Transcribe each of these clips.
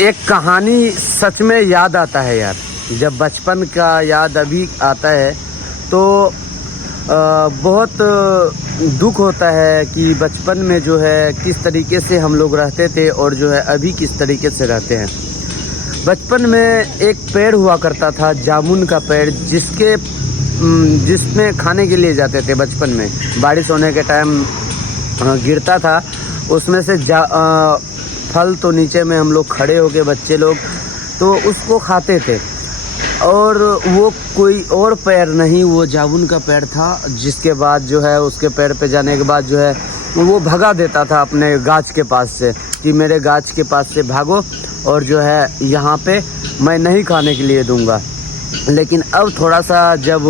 एक कहानी सच में याद आता है यार। जब बचपन का याद अभी आता है तो बहुत दुख होता है कि बचपन में जो है किस तरीके से हम लोग रहते थे और जो है अभी किस तरीके से रहते हैं। बचपन में एक पेड़ हुआ करता था, जामुन का पेड़, जिसमें खाने के लिए जाते थे। बचपन में बारिश होने के टाइम गिरता था, उसमें से फल तो नीचे में हम लोग खड़े हो गए, बच्चे लोग तो उसको खाते थे। और वो कोई और पेड़ नहीं, वो जामुन का पेड़ था, जिसके बाद जो है उसके पेड़ पे जाने के बाद जो है वो भगा देता था अपने गाछ के पास से कि मेरे गाछ के पास से भागो और जो है यहाँ पे मैं नहीं खाने के लिए दूंगा। लेकिन अब थोड़ा सा जब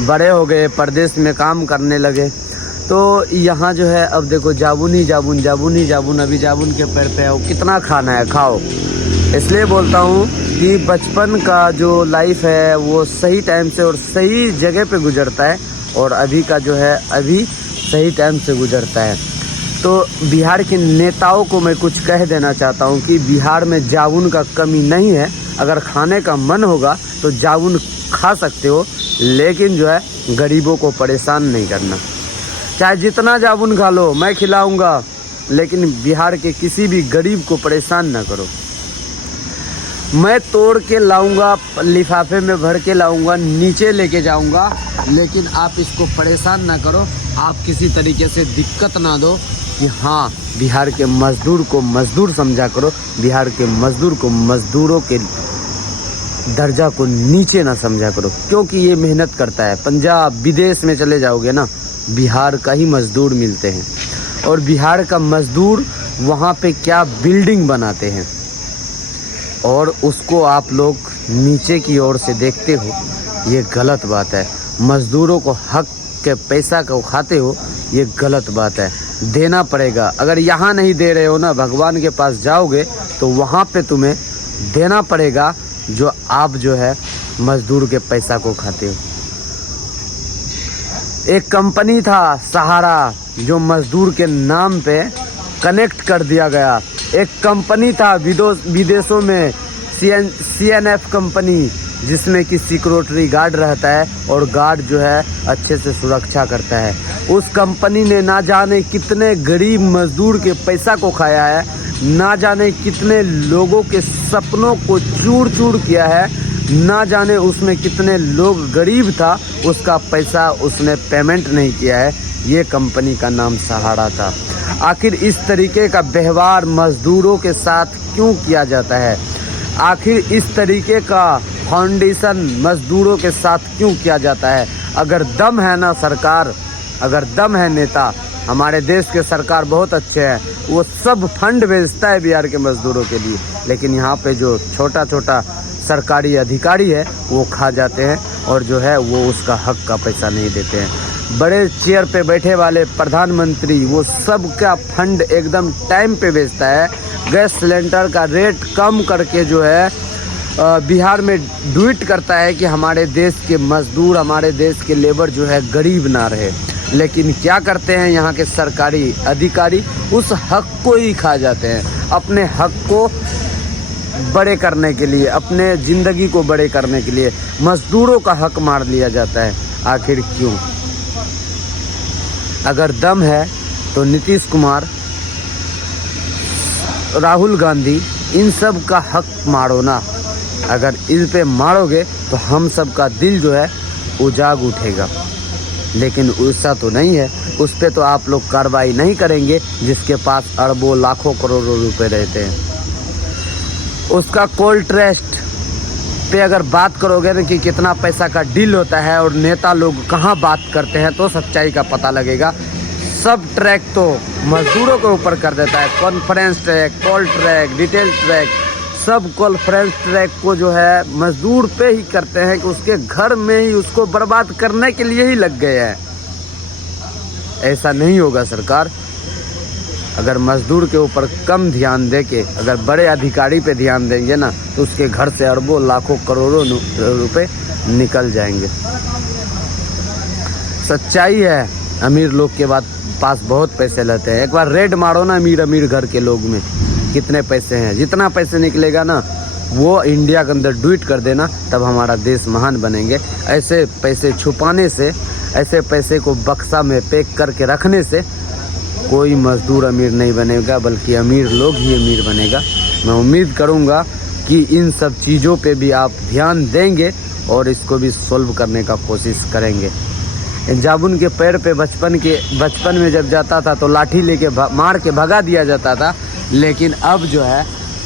बड़े हो गए, परदेश में काम करने लगे, तो यहाँ जो है अब देखो जामुन ही जामुन, जामुन ही जामुन। अभी जामुन के पेड़ पे हो, कितना खाना है खाओ। इसलिए बोलता हूँ कि बचपन का जो लाइफ है वो सही टाइम से और सही जगह पे गुजरता है, और अभी का जो है अभी सही टाइम से गुजरता है। तो बिहार के नेताओं को मैं कुछ कह देना चाहता हूँ कि बिहार में जामुन का कमी नहीं है। अगर खाने का मन होगा तो जामुन खा सकते हो, लेकिन जो है गरीबों को परेशान नहीं करना। चाहे जितना जामुन खा लो, मैं खिलाऊंगा, लेकिन बिहार के किसी भी गरीब को परेशान ना करो। मैं तोड़ के लाऊंगा, लिफाफे में भर के लाऊंगा, नीचे लेके जाऊंगा, लेकिन आप इसको परेशान ना करो। आप किसी तरीके से दिक्कत ना दो कि हाँ, बिहार के मजदूर को मजदूर समझा करो, बिहार के मजदूर को मजदूरों के दर्जा को नीचे ना समझा करो, क्योंकि ये मेहनत करता है। पंजाब, विदेश में चले जाओगे ना, बिहार का ही मजदूर मिलते हैं, और बिहार का मजदूर वहाँ पे क्या बिल्डिंग बनाते हैं, और उसको आप लोग नीचे की ओर से देखते हो। ये गलत बात है। मजदूरों को हक के पैसा को खाते हो, ये गलत बात है। देना पड़ेगा। अगर यहाँ नहीं दे रहे हो ना, भगवान के पास जाओगे तो वहाँ पे तुम्हें देना पड़ेगा, जो आप जो है मजदूर के पैसा को खाते हो। एक कंपनी था सहारा, जो मजदूर के नाम पे कनेक्ट कर दिया गया। एक कंपनी था विदेशों में, CNF कंपनी, जिसमें कि सिक्योरिटी गार्ड रहता है और गार्ड जो है अच्छे से सुरक्षा करता है। उस कंपनी ने ना जाने कितने गरीब मजदूर के पैसा को खाया है, ना जाने कितने लोगों के सपनों को चूर चूर किया है, ना जाने उसमें कितने लोग गरीब था, उसका पैसा उसने पेमेंट नहीं किया है। ये कंपनी का नाम सहारा था। आखिर इस तरीके का व्यवहार मजदूरों के साथ क्यों किया जाता है? आखिर इस तरीके का फाउंडेशन मजदूरों के साथ क्यों किया जाता है? अगर दम है ना सरकार, अगर दम है नेता, हमारे देश के सरकार बहुत अच्छे हैं, वो सब फंड भेजता है बिहार के मजदूरों के लिए, लेकिन यहाँ पे जो छोटा छोटा सरकारी अधिकारी है वो खा जाते हैं, और जो है वो उसका हक का पैसा नहीं देते हैं। बड़े चेयर पे बैठे वाले प्रधानमंत्री, वो सब का फंड एकदम टाइम पे भेजता है। गैस सिलेंडर का रेट कम करके जो है बिहार में ट्वीट करता है कि हमारे देश के मजदूर, हमारे देश के लेबर जो है गरीब ना रहे। लेकिन क्या करते हैं यहाँ के सरकारी अधिकारी? उस हक को ही खा जाते हैं, अपने हक को बड़े करने के लिए, अपने ज़िंदगी को बड़े करने के लिए मजदूरों का हक मार लिया जाता है। आखिर क्यों? अगर दम है तो नीतीश कुमार, राहुल गांधी, इन सब का हक मारो ना। अगर इन पे मारोगे तो हम सब का दिल जो है उजाग उठेगा, लेकिन ऐसा तो नहीं है। उस पे तो आप लोग कार्रवाई नहीं करेंगे, जिसके पास अरबों लाखों करोड़ों रुपए रहते हैं। उसका कोल्ड ट्रस्ट पे अगर बात करोगे ना कि कितना पैसा का डील होता है और नेता लोग कहाँ बात करते हैं, तो सच्चाई का पता लगेगा। सब ट्रैक तो मजदूरों के ऊपर कर देता है। Conference track, call track, detail track, सब कॉन्फ्रेंस ट्रैक को जो है मजदूर पे ही करते हैं कि उसके घर में ही उसको बर्बाद करने के लिए ही लग गए हैं। ऐसा नहीं होगा सरकार। अगर मजदूर के ऊपर कम ध्यान दे के अगर बड़े अधिकारी पे ध्यान देंगे ना, तो उसके घर से अरबों लाखों करोड़ों रुपए निकल जाएंगे। सच्चाई है, अमीर लोग के पास बहुत पैसे लेते हैं। एक बार रेड मारो ना अमीर घर के लोग में, कितने पैसे हैं। जितना पैसे निकलेगा ना वो इंडिया के अंदर ट्वीट कर देना, तब हमारा देश महान बनेंगे। ऐसे पैसे छुपाने से, ऐसे पैसे को बक्सा में पैक करके रखने से कोई मजदूर अमीर नहीं बनेगा, बल्कि अमीर लोग ही अमीर बनेगा। मैं उम्मीद करूंगा कि इन सब चीज़ों पे भी आप ध्यान देंगे और इसको भी सॉल्व करने का कोशिश करेंगे। जाबुन के पैर पे बचपन में जब जाता था तो लाठी लेके मार के भगा दिया जाता था, लेकिन अब जो है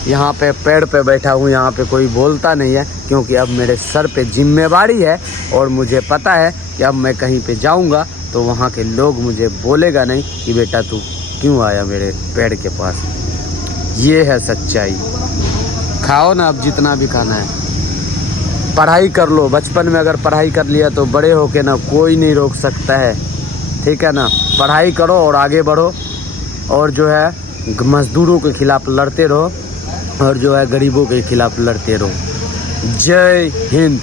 यहाँ पे पेड़ पे बैठा हूँ, यहाँ पे कोई बोलता नहीं है, क्योंकि अब मेरे सर पे जिम्मेवारी है और मुझे पता है कि अब मैं कहीं पे जाऊँगा तो वहाँ के लोग मुझे बोलेगा नहीं कि बेटा तू क्यों आया मेरे पेड़ के पास। ये है सच्चाई। खाओ ना अब जितना भी खाना है, पढ़ाई कर लो। बचपन में अगर पढ़ाई कर लिया तो बड़े होके ना कोई नहीं रोक सकता है, ठीक है ना। पढ़ाई करो और आगे बढ़ो, और जो है मजदूरों के खिलाफ लड़ते रहो, और जो है गरीबों के खिलाफ लड़ते रहो। जय हिंद।